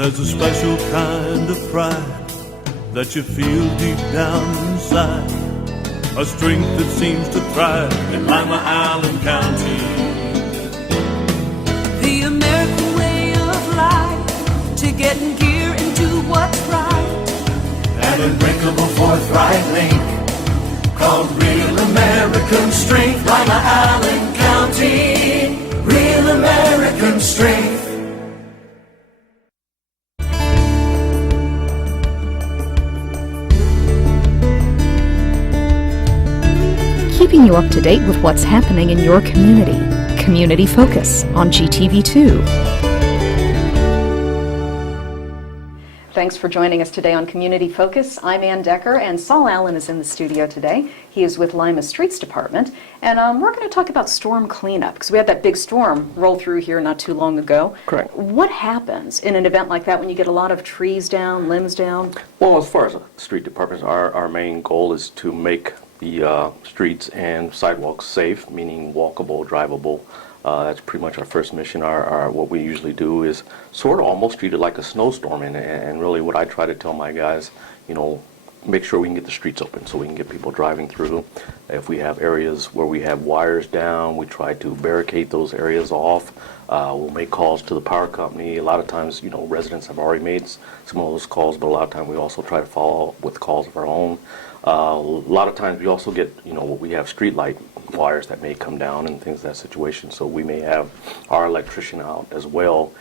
There's a special kind of pride that you feel deep down inside, a strength that seems to thrive in Lima, Allen County. The American way of life, to get in gear and do what's right. An unbreakable forthright link called real American strength. Lima, Allen County, real American strength. Keeping you up to date with what's happening in your community. Community Focus on GTV2. Thanks for joining us today on Community Focus. I'm Anne Decker, and Saul Allen is in the studio today. He is with Lima Streets Department, and we're going to talk about storm cleanup, because we had that big storm roll through here not too long ago. Correct. What happens in an event like that when you get a lot of trees down, limbs down? Well, as far as street departments, our main goal is to make the streets and sidewalks safe, meaning walkable, drivable. That's pretty much our first mission. What we usually do is sort of almost treat it like a snowstorm, and really what I try to tell my guys, make sure we can get the streets open so we can get people driving through. If we have areas where we have wires down, we try to barricade those areas off. We'll make calls to the power company. A lot of times, residents have already made some of those calls, but a lot of times we also try to follow up with calls of our own. A lot of times we also get, we have street light wires that may come down and things of that situation, so we may have our electrician out as well,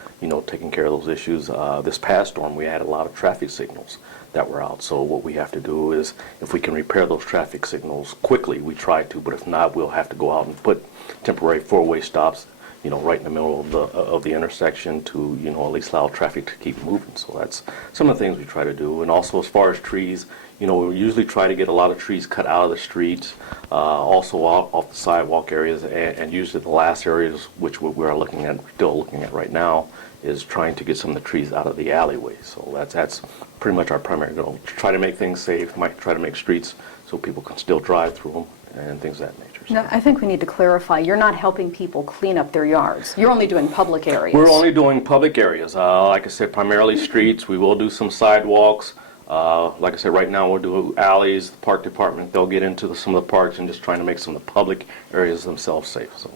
taking care of those issues. This past storm, we had a lot of traffic signals that were out, so what we have to do is, if we can repair those traffic signals quickly, we try to, but if not, we'll have to go out and put temporary four-way stops, right in the middle of the intersection to, at least allow traffic to keep moving. So that's some of the things we try to do. And also as far as trees, we usually try to get a lot of trees cut out of the streets, also off the sidewalk areas, and usually the last areas, which we are still looking at right now, is trying to get some of the trees out of the alleyways. So that's pretty much our primary goal. Try to make things safe, try to make streets so people can still drive through them and things of that nature. No, I think we need to clarify, you're not helping people clean up their yards. You're only doing public areas. We're only doing public areas. Like I said, primarily streets. We will do some sidewalks. Like I said, right now we'll do alleys. The park department, they'll get into some of the parks and just trying to make some of the public areas themselves safe. So,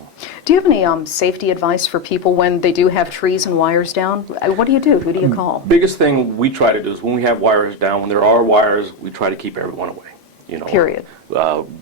do you have any safety advice for people when they do have trees and wires down? What do you do? Who do you call? Biggest thing we try to do is when we have wires down, when there are wires, we try to keep everyone away. Period.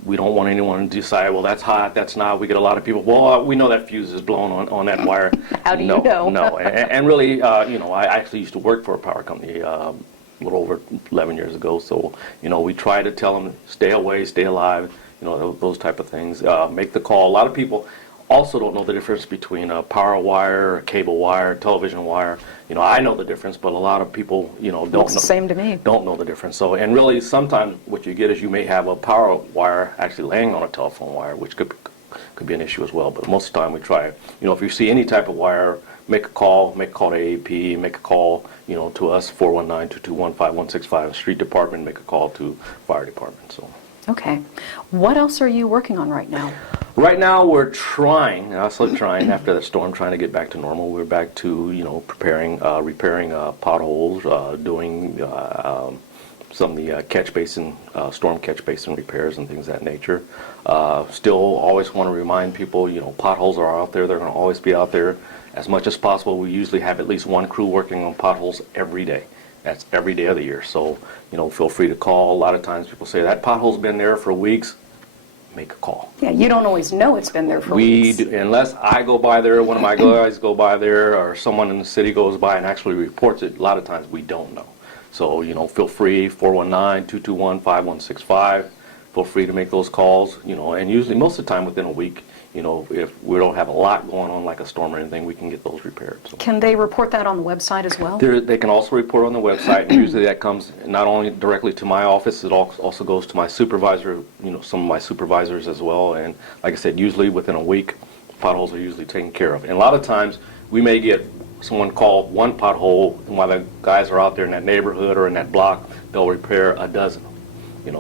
We don't want anyone to decide, well, that's hot, that's not. We get a lot of people, well, we know that fuse is blown on that wire. How do you know? No. And really, I actually used to work for a power company a little over 11 years ago. So, we try to tell them, stay away, stay alive, those type of things. Make the call. A lot of people also don't know the difference between a power wire, a cable wire, television wire. I know the difference, but a lot of people, don't know. It's the same to me. Don't know the difference. So, and really, sometimes what you get is you may have a power wire actually laying on a telephone wire, which could be an issue as well. But most of the time, we try. If you see any type of wire, make a call to AAP, make a call, to us 419-221-5165, street department, make a call to fire department. So. Okay. What else are you working on right now? Right now we're trying after the storm, trying to get back to normal. We're back to, repairing potholes, doing some of the catch basin, storm catch basin repairs and things of that nature. Still always want to remind people, potholes are out there. They're going to always be out there. As much as possible, we usually have at least one crew working on potholes every day. That's every day of the year. So, feel free to call. A lot of times people say, that pothole's been there for weeks. Make a call. Yeah, you don't always know it's been there for weeks. Unless I go by there, one of my guys go by there, or someone in the city goes by and actually reports it, a lot of times we don't know. So, feel free, 419-221-5165. Feel free to make those calls, and usually most of the time within a week, if we don't have a lot going on like a storm or anything, we can get those repaired. So. Can they report that on the website as well? They can also report on the website, and usually that comes not only directly to my office, it also goes to my supervisor, some of my supervisors as well. And like I said, usually within a week, potholes are usually taken care of. And a lot of times, we may get someone call one pothole, and while the guys are out there in that neighborhood or in that block, they'll repair a dozen.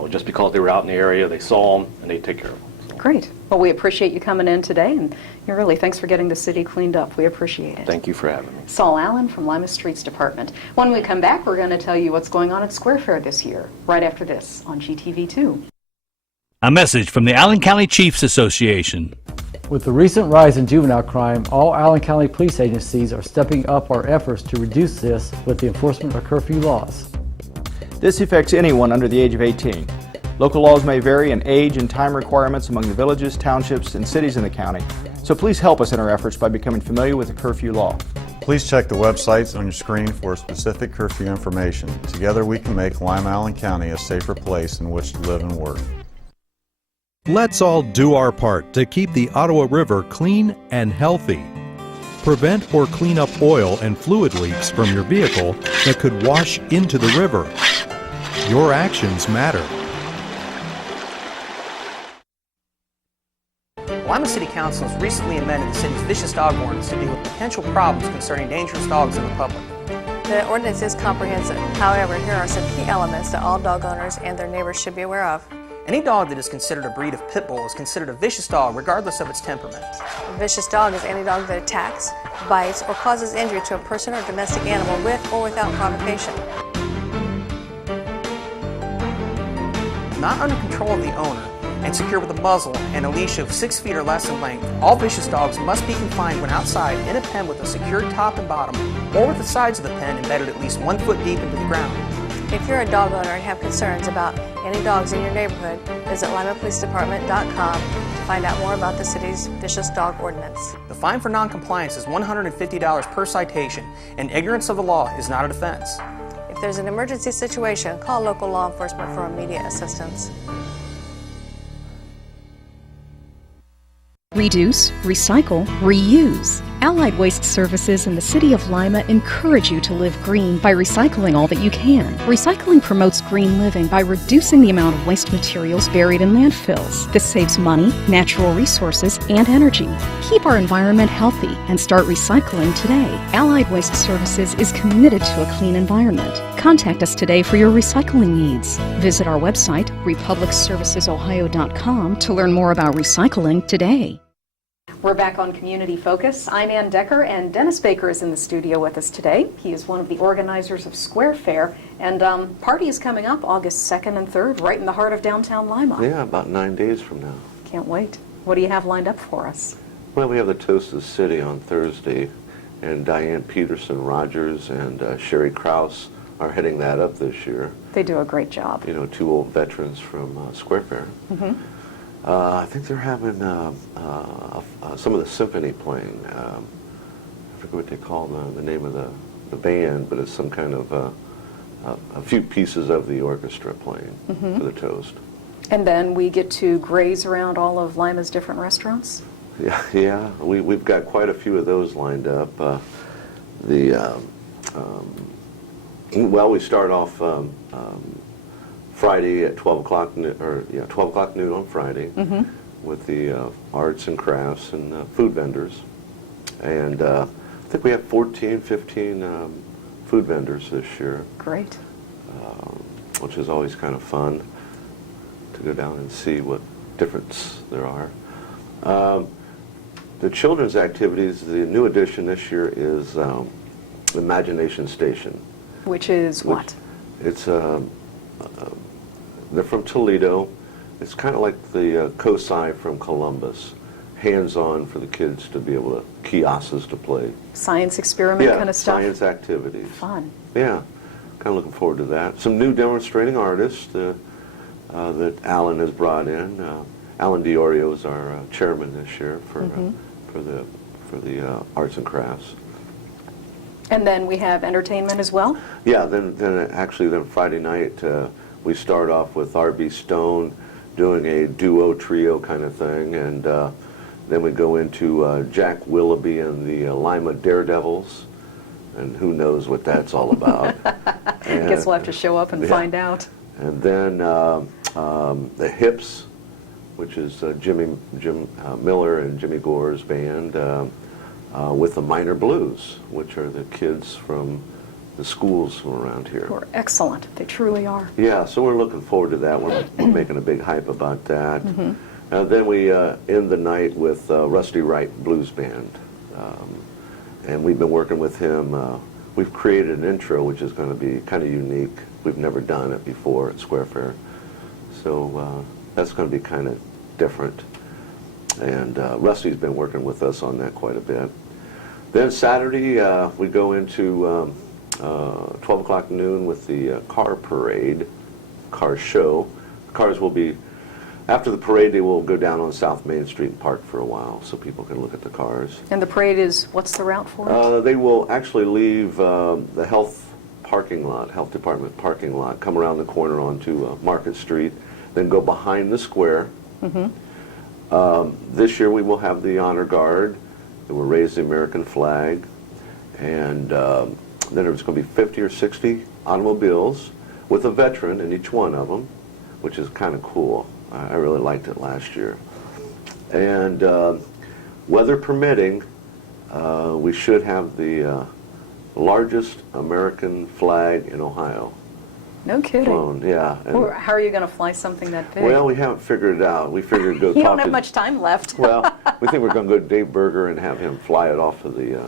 Just because they were out in the area, they saw them, and they take care of them. So. Great. Well, we appreciate you coming in today, and really, thanks for getting the city cleaned up. We appreciate it. Thank you for having me. Saul Allen from Lima Streets Department. When we come back, we're going to tell you what's going on at Square Fair this year, right after this on GTV2. A message from the Allen County Chiefs Association. With the recent rise in juvenile crime, all Allen County police agencies are stepping up our efforts to reduce this with the enforcement of curfew laws. This affects anyone under the age of 18. Local laws may vary in age and time requirements among the villages, townships, and cities in the county, so please help us in our efforts by becoming familiar with the curfew law. Please check the websites on your screen for specific curfew information. Together we can make Lima Allen County a safer place in which to live and work. Let's all do our part to keep the Ottawa River clean and healthy. Prevent or clean up oil and fluid leaks from your vehicle that could wash into the river. Your actions matter. Lima City Council has recently amended the city's vicious dog ordinance to deal with potential problems concerning dangerous dogs in the public. The ordinance is comprehensive. However, here are some key elements that all dog owners and their neighbors should be aware of. Any dog that is considered a breed of pit bull is considered a vicious dog regardless of its temperament. A vicious dog is any dog that attacks, bites, or causes injury to a person or domestic animal with or without provocation. Not under control of the owner and secure with a muzzle and a leash of 6 feet or less in length, all vicious dogs must be confined when outside in a pen with a secured top and bottom, or with the sides of the pen embedded at least 1 foot deep into the ground. If you're a dog owner and have concerns about any dogs in your neighborhood, visit limapolicedepartment.com to find out more about the city's vicious dog ordinance. The fine for non-compliance is $150 per citation, and ignorance of the law is not a defense. If there's an emergency situation, call local law enforcement for immediate assistance. Reduce, recycle, reuse. Allied Waste Services in the City of Lima encourage you to live green by recycling all that you can. Recycling promotes green living by reducing the amount of waste materials buried in landfills. This saves money, natural resources, and energy. Keep our environment healthy and start recycling today. Allied Waste Services is committed to a clean environment. Contact us today for your recycling needs. Visit our website, republicservicesohio.com, to learn more about recycling today. We're back on Community Focus. I'm Anne Decker, and Dennis Baker is in the studio with us today. He is one of the organizers of Square Fair, and party is coming up August 2nd and 3rd, right in the heart of downtown Lima. Yeah, about 9 days from now. Can't wait. What do you have lined up for us? Well, we have the Toast of the City on Thursday, and Diane Peterson-Rogers and Sherry Krause are heading that up this year. They do a great job. You know, 2 old veterans from Square Fair. Mm-hmm. I think they're having some of the symphony playing. I forget what they call the name of the band, but it's some kind of a few pieces of the orchestra playing for the Toast. And then we get to graze around all of Lima's different restaurants? Yeah, we've got quite a few of those lined up. Well, we start off Friday at 12 o'clock noon on Friday with the arts and crafts and food vendors. And I think we have 15 food vendors this year. Great. Which is always kind of fun to go down and see what difference there are. The children's activities, the new addition this year is Imagination Station. Which is what? It's they're from Toledo. It's kind of like the COSI from Columbus. Hands-on for the kids to be able to, kiosks to play. Science experiment kind of stuff? Yeah, science activities. Fun. Yeah, kind of looking forward to that. Some new demonstrating artists that Alan has brought in. Alan Diorio is our chairman this year for the arts and crafts. And then we have entertainment as well? Yeah, then Friday night we start off with R.B. Stone doing a duo trio kind of thing, and then we go into Jack Willoughby and the Lima Daredevils, and who knows what that's all about. I guess we'll have to show up and find out. And then the Hips, which is Jim Miller and Jimmy Gore's band, with the Minor Blues, which are the kids from the schools from around here. Who are excellent. They truly are. Yeah, so we're looking forward to that. We're making a big hype about that. Then we end the night with Rusty Wright Blues Band. And we've been working with him. We've created an intro which is going to be kind of unique. We've never done it before at Square Fair. So that's going to be kind of different. And Rusty's been working with us on that quite a bit. Then Saturday, we go into 12 o'clock noon with the car parade, car show. Cars will be, after the parade, they will go down on South Main Street and park for a while so people can look at the cars. And the parade is, what's the route for it? They will actually leave the health department parking lot, come around the corner onto Market Street, then go behind the square. This year we will have the honor guard. They will raise the American flag, and then there's going to be 50 or 60 automobiles with a veteran in each one of them, which is kind of cool. I really liked it last year. And weather permitting, we should have the largest American flag in Ohio. No kidding. Flown, yeah. Well, how are you going to fly something that big? Well, we haven't figured it out. We figured go You talk don't have to, much time left. Well, we think we're going to go to Dave Berger and have him fly it off of the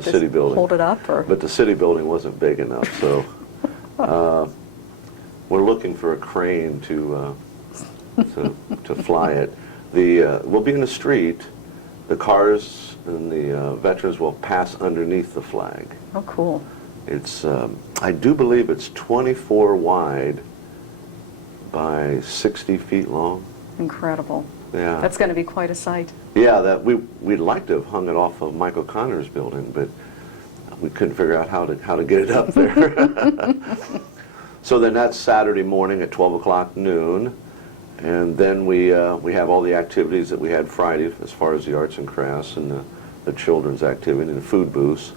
city building. Hold it up? Or? But the city building wasn't big enough, so we're looking for a crane to fly it. We'll be in the street. The cars and the veterans will pass underneath the flag. Oh, cool. It's, I do believe it's 24 wide by 60 feet long. Incredible. Yeah. That's going to be quite a sight. Yeah, we'd like to have hung it off of Michael Connor's building, but we couldn't figure out how to get it up there. So then that's Saturday morning at 12 o'clock noon, and then we have all the activities that we had Friday as far as the arts and crafts and the children's activity and the food booths.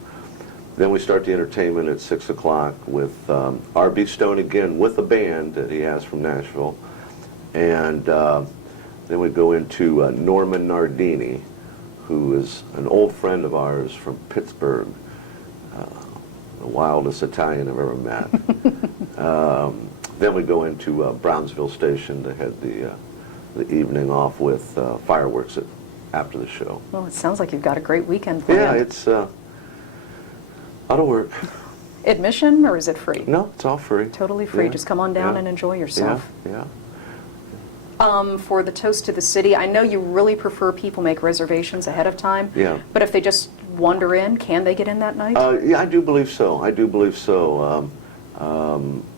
Then we start the entertainment at 6 o'clock with R.B. Stone again with a band that he has from Nashville. And then we go into Norman Nardini, who is an old friend of ours from Pittsburgh, the wildest Italian I've ever met. Then we go into Brownsville Station to head the evening off with fireworks after the show. Well, it sounds like you've got a great weekend planned. Yeah, it's a lot of work. Admission, or is it free? No, it's all free. Totally free. Yeah. Just come on down and enjoy yourself. Yeah. For the Toast to the City, I know you really prefer people make reservations ahead of time. Yeah. But if they just wander in, can they get in that night? Yeah, I do believe so.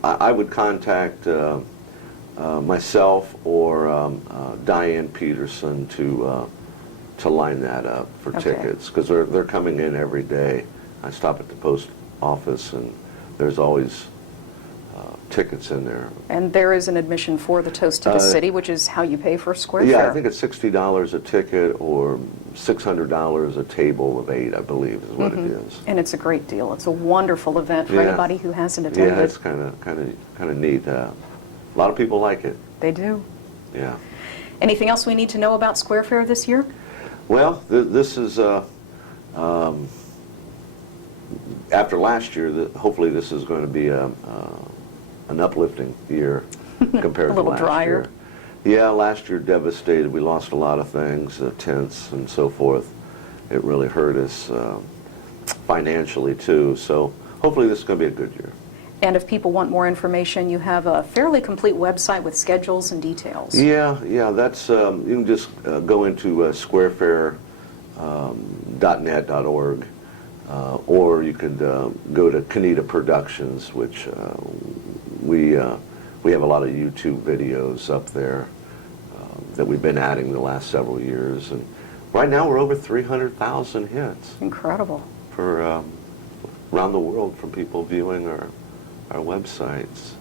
I would contact myself or Diane Peterson to line that up for tickets, because they're coming in every day. I stop at the post office, and there's always tickets in there. And there is an admission for the Toast to the City, which is how you pay for Square Yeah, Fair. I think it's $60 a ticket or $600 a table of 8, I believe, is what it is. And it's a great deal. It's a wonderful event for anybody who hasn't attended. Yeah, it's kind of neat. A lot of people like it. They do. Yeah. Anything else we need to know about Square Fair this year? Well, this is after last year. Hopefully, this is going to be an uplifting year compared to last drier. year. Yeah, last year devastated. We lost a lot of things, tents and so forth. It really hurt us financially too. So hopefully, this is going to be a good year. And if people want more information, you have a fairly complete website with schedules and details. Yeah, that's, you can just go into squarefair.net.org, or you could go to Kanita Productions, which we have a lot of YouTube videos up there that we've been adding the last several years. And right now we're over 300,000 hits. Incredible. For around the world from people viewing our websites,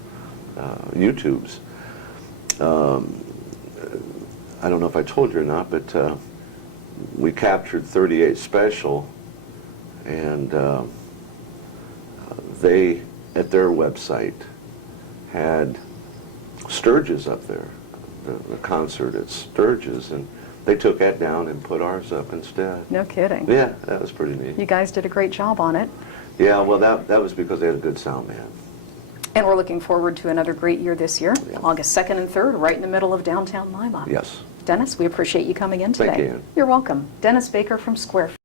YouTubes. I don't know if I told you or not, but we captured 38 Special, and they, at their website, had Sturgis up there, the concert at Sturgis, and they took that down and put ours up instead. No kidding. Yeah, that was pretty neat. You guys did a great job on it. Yeah, well, that was because they had a good sound man. And we're looking forward to another great year this year, August 2nd and 3rd, right in the middle of downtown Lima. Yes. Dennis, we appreciate you coming in today. Thank you, Ann. You're welcome. Dennis Baker from Square